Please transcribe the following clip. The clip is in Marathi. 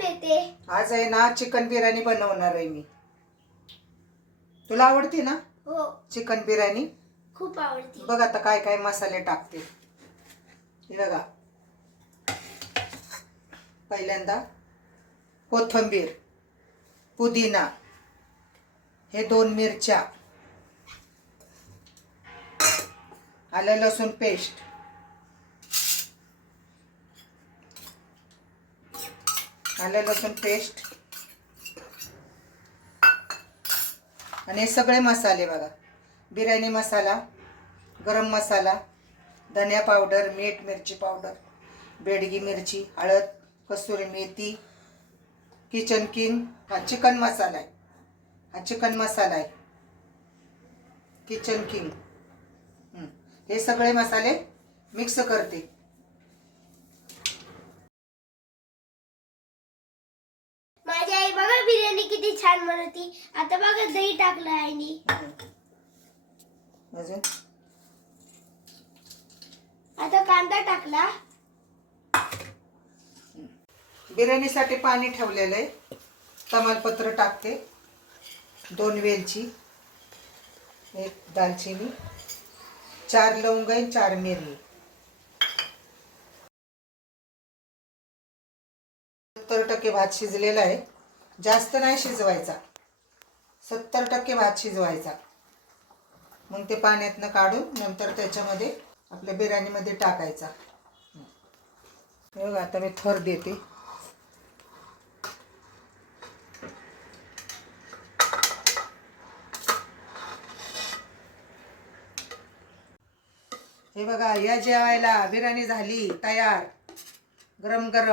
देते. आज आहे ना चिकन बिर्याणी बनवणार आहे मी. तुला आवडते ना? हो, चिकन बिर्याणी खूप आवडते. बघ आता काय काय मसाले टाकते. हे बघा, पहिल्यांदा कोथिंबीर, पुदिना, हे 2 मिरच्या, आलं लसूण पेस्ट, आलं लसूण पेस्ट आणि हे सगळे मसाले बघा. बिर्याणी मसाला, गरम मसाला, धनिया पावडर, मीठ, मिरची पावडर, बेडगी मिरची, हळद, कसुरी मेथी, किचन किंग, हा चिकन मसाला आहे. हा चिकन मसाला आहे, किचन किंग. हे सगळे मसाले मिक्स करते. माझी आई बघा बिर्याणी किती छान बनवती. आता बघा दही टाकलं आईनी. अजून आता कांदा टाकला. बिर्याणीसाठी पाणी ठेवलेलं आहे. तमालपत्र टाकते, 2 वेलची, 1 दालचिनी, 4 लवंग, 4 मिरी. 70% भात शिजलेला आहे. जास्त नाही शिजवायचा, 70% भात शिजवायचा. मग ते पाण्यातनं काढून नंतर त्याच्यामध्ये आपल्या बिर्याणीमध्ये टाकायचा. बघा आता मी थर देते. हे बघा, या जेवायला बिर्याणी झाली तयार, गरम गरम.